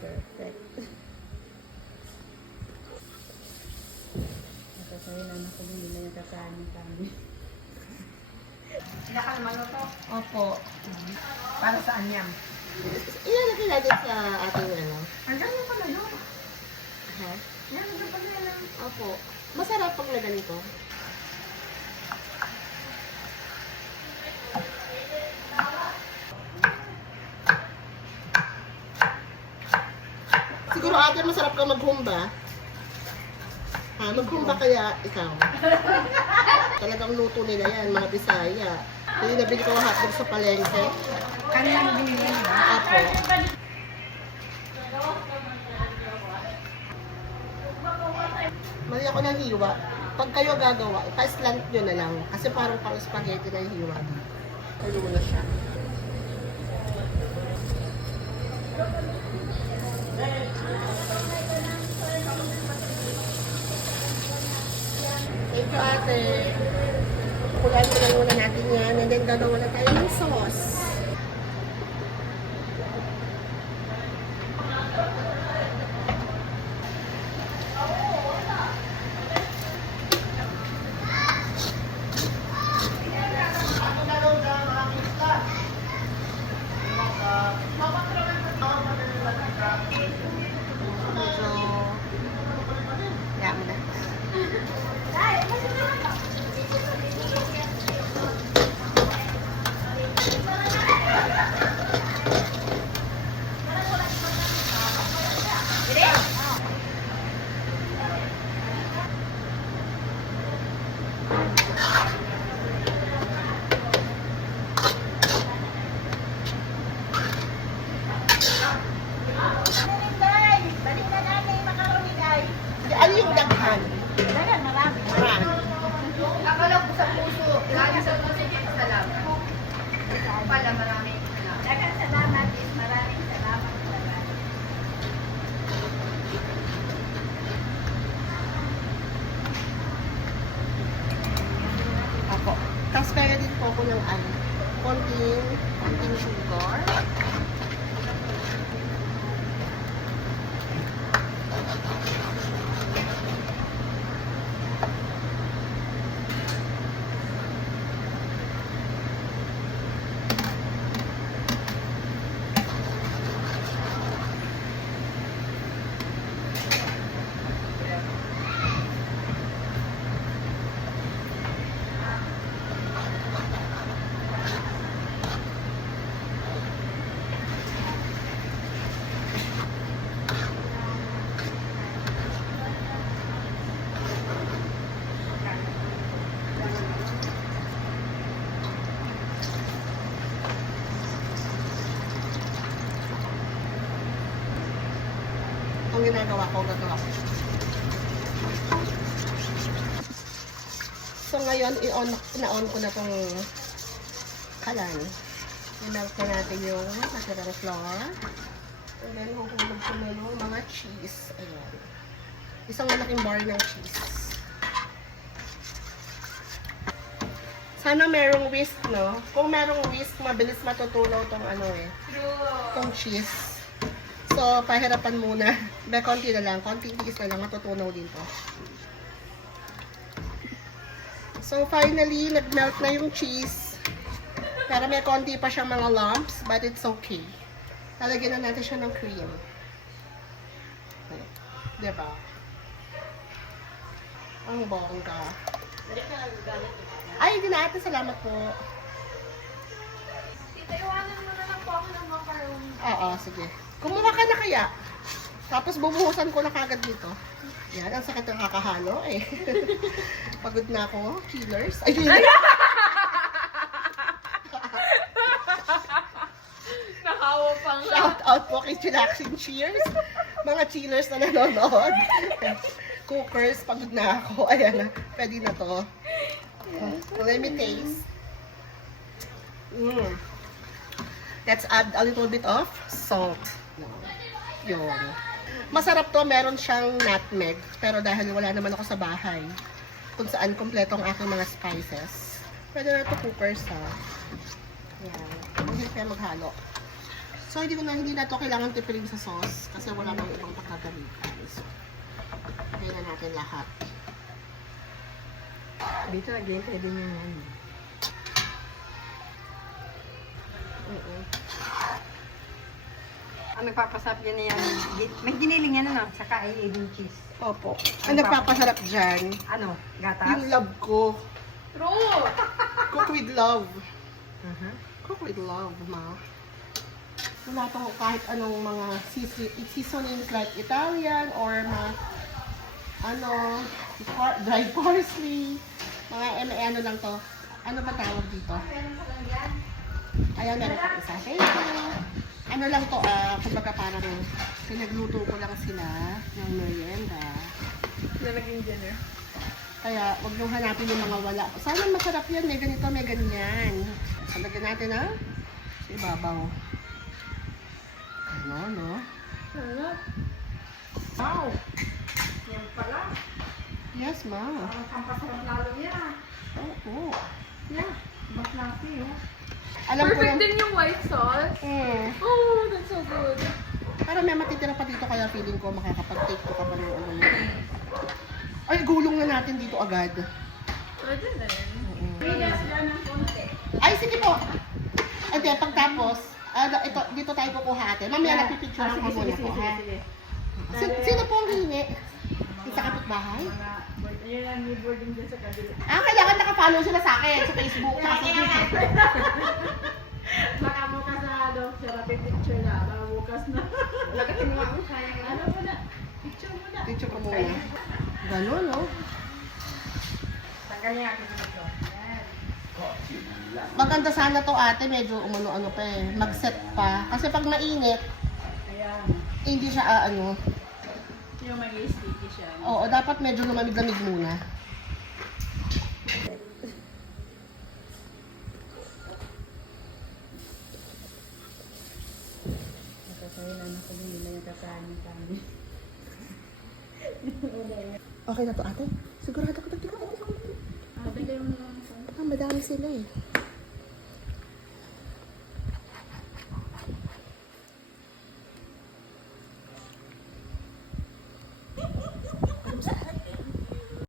Perfect. Nakasayo na ako din nila yung kakanin kami. Opo. Para saan yan? Ilalagay natin sa ating ano. Hanggang yung pala yun. Ha? Yan, hanggang pala yan. Opo. Masarap pag na ganito. Siguro ate masarap ka maghumba. Ha, maghumba kaya ikaw. Talagang luto nila yan, mga Bisaya. Hindi nabili ko hotdog sa palengke. Kanilang binili nila. Apo. Mali ako ng hiwa. Pag kayo gagawa, pa-slant nyo na lang. Kasi parang pang spaghetti na yung hiwa. Na siya. Ate. Kulan ko lang muna natin yan. And then gagawa na tayo ng sauce. Medyo yummy na. Ano yung daghan? Dagan, marami. Marami. Akala ko sa Lagi sa puso sa salam. Pala marami. Dagan salamat is maraming salamat talaga. Ako. Tapos kaya din po ako ng ano, konting, konting sugar. Ginagawa ko, gagawa ko. So ngayon, i-on, na-on ko na tong kalan. I-melt na natin yung natirang flour. And then, huhulog ko na yung mga cheese. Ayan. Isang malaking bar ng cheese. Sana merong whisk, no? Kung merong whisk, mabilis matutunaw tong ano eh. Tong cheese. So, pahirapan muna. Be, konti na lang. Konting tiis na lang. Matutunaw din to. So, finally, nag-melt na yung cheese. Pero may konti pa siyang mga lumps, but it's okay. Lalagyan na natin siya ng cream. Diba? Ang bongga. Ay, hindi na ate. Salamat po. Itaiwanan mo na lang po ako ng macaron. Oo, sige. Kumuha ka na kaya. Tapos bubuhusan ko na kagad dito. Yan, ang sakit ng kakahalo eh. Pagod na ako. Killers. Ay, Ay! Nakawa pa nga. Shout out po kay Chillaxing Cheers. Mga chillers na nanonood. Cookers, pagod na ako. Ayan na, pwede na to. Let me taste. Mm. Let's add a little bit of salt. Yun. Masarap to, meron siyang nutmeg. Pero dahil wala naman ako sa bahay, kung saan kompleto ang aking mga spices, pwede na ito cookers ha. Yan. Hindi kayo maghalo. So, hindi ko na, hindi na to kailangan tipirin sa sauce kasi wala nang ibang pagkagamitan. So, lagyan na natin lahat. Dito, again, pwede nyo yan. Oo. Ang nagpapasap yan na yan. May giniling yan ano, saka ay egg cheese. Opo. Ang nagpapasarap dyan, Ano, yung gatas? love ko. True! Cook with love. Uh-huh. Cook with love, ma. Wala to kahit anong mga season- seasonings like Italian or mga ano, par- dry parsley. Mga eme ano lang to. Ano ba tawag dito? Ayan, meron pa isa. Thank you. Ano lang to, ah, kumbaga parang pinagluto ko lang sila ng merienda. Lalagyan dyan eh. Kaya, wag niyong hanapin yung mga wala. Sana masarap yan. May ganito, may ganyan. So, lagyan natin na sa ibabaw. Ano, no? Sarap. Wow! Yan pala. Yes, ma. Ang pampasarap lalo yan ah. Oo. Yeah. Mas laki oh. Alam ko Perfect lang. din yung white sauce. Mm. Oh, that's so good. Pero may matitira pa dito kaya feeling ko makakapag-take ko ka ba ng ano mo. Ay, gulong na natin dito agad. Pwede na rin. Mm. Ay, sige po. Ate, pagtapos, ah, ito, dito tayo kukuha ate. Mamaya Yeah. napipicturean Ah, ko muna po, sige, ha? sige. Sino, po ang hihingi? Yung sa kapitbahay? Mga, yun ang may boarding dyan sa kabila. Ah, kailangan nakafollow sila sa akin sa Facebook. Tsaka sa YouTube. Baka bukas na ano, sarap yung picture na. Baka bukas na. Lagatin mo ako sayang. ano mo na? Picture mo na. Picture ko muna. Ganun, no? Tanggal niya akin dito. Yan. Maganda sana to ate, medyo umano-ano pa eh. Mag-set pa. Kasi pag mainit, Ayan. hindi siya ah, ano. Yung mag sticky siya. Oo, dapat medyo lumamig-lamig muna. Ako. Okay na to ate? Sigurado? Tingnan mo. Ah, bigay mo na lang. Ah, madami sila eh.